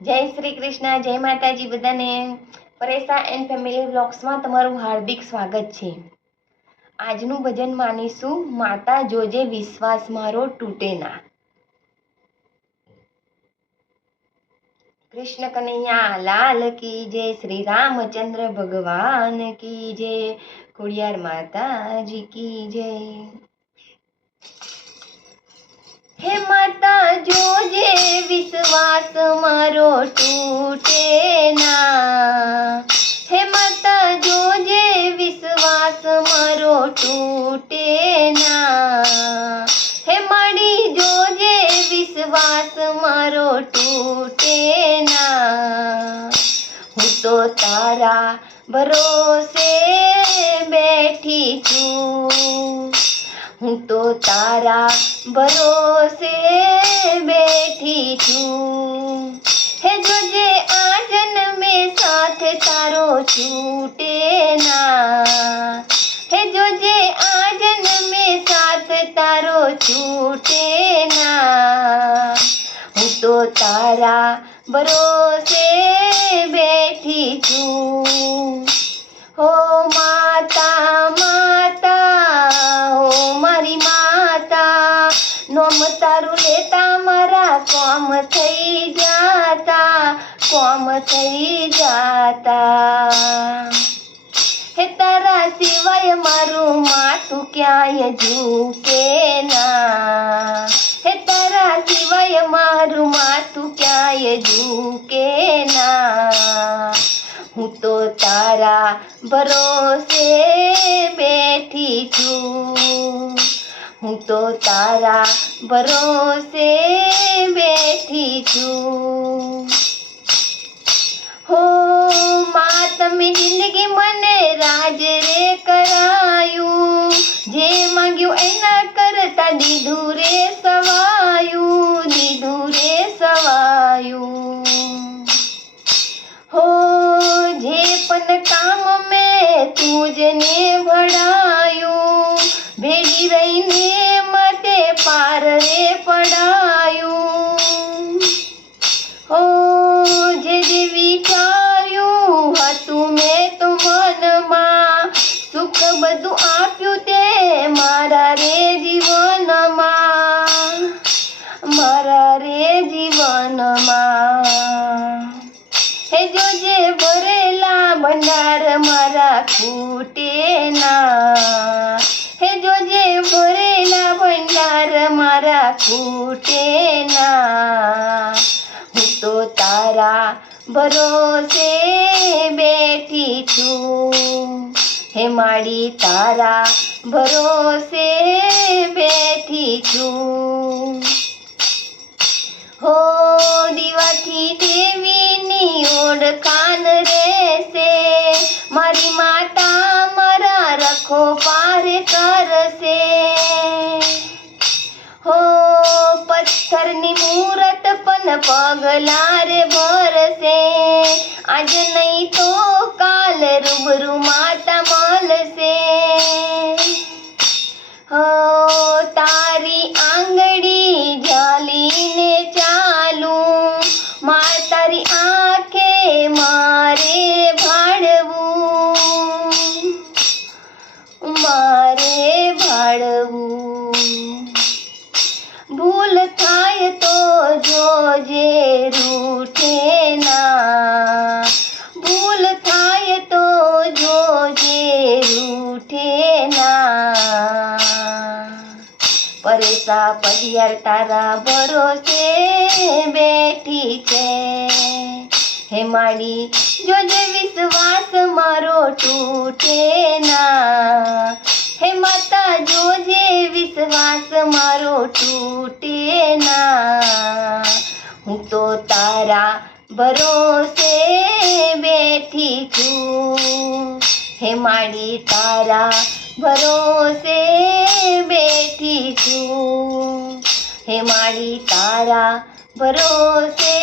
જય શ્રી કૃષ્ણ, જય માતાજી બધાને. પરેશા એન્ડ ફેમિલી વ્લોગ્સમાં તમારું હાર્દિક સ્વાગત છે. આજનું ભજન માનીશું માતા જોજે વિશ્વાસ મારો તૂટે ના. કૃષ્ણ કનૈયા લાલ કી જય, શ્રી રામચંદ્ર ભગવાન કી જય, ખોડિયાર માતાજી કી જય. હે માતા જોજે વિશ્વાસ મારો તૂટે ના. હે માતા જોજે વિશ્વાસ મારો તૂટે ના. હે માડી જોજે વિશ્વાસ મારો તૂટે ના. હું તો તારા ભરોસે બેઠી છું. હું તો તારા ભરોસે બેઠી છું. હે જોજે આ જન્મે સાથ તારો છૂટે ના. હે જોજે આ જન્મે સાથ તારો છૂટે ના. હું તો તારા ભરોસે બેઠી છું. હો માતા માતા, હો મારી માતા, નોમ તારું લેતા મારા કોમ થઈ જાતા, કોમ થઈ જાતા. હે તારા સિવાય મારું માથું ક્યાંય ઝૂકે ના. હે તારા સિવાય મારું માથું ક્યાંય ઝૂકે ના. હું તો તારા ભરોસે બેઠી છું. હું તો તારા ભરોસે બેઠી છું. હો મા તમે જિંદગી મને રાજ રે કરાયું. જે માંગ્યું એના કરતા દીધું રે સવાયું, દીધું રે સવાયું. હો જે પણ કામ મેં તુજને ભણાયું, ભેડી રહીને માટે પાર રે પડાયું. હો જે વિચાર્યું હતું મેં તો મનમાં, સુખ બધું આપ્યું તે મારા રે જીવનમાં, મારા રે જીવનમાં. હે જોજે ભરેલા ભંડાર મારા ખૂટે ના. હે જોજે ભરેલા ભંડાર મારા ખૂટે ના. હું તો તારા ભરોસે બેઠી છું. હે માડી તારા ભરોસે બેઠી છું. હો દીવાથી દેવીની ઓળખાણ રહેશે. મારી માતા મારા રખો પાર કરશે. હો પથ્થરની મૂરત પણ પગલા રે ભરશે. આજ નહીં તો કાલ રૂબરૂ માતા મળશે. હો તારી આંગળી ઝાલીને ચાલું, માં તારી આંખે મારે ભાળવું, મારે ભાળવું. ભૂલ થાય તો જોજે રૂઠે ના. ભૂલ થાય તો જોજે રૂઠે ના. પરેશા પડિયાર તારા ભરોસે બેઠી છે. હે માડી જોજે વિશ્વાસ મારો તૂટે ના. હે માતા જોજે વિશ્વાસ મારો તૂટે ના. હું તો તારા ભરોસે બેઠી છું. હે માડી તારા ભરોસે બેઠી છું. હે માડી તારા ભરોસે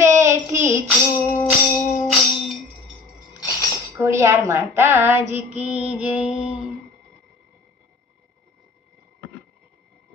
બેઠી છું. ખોડિયાર માતાજી કી જય.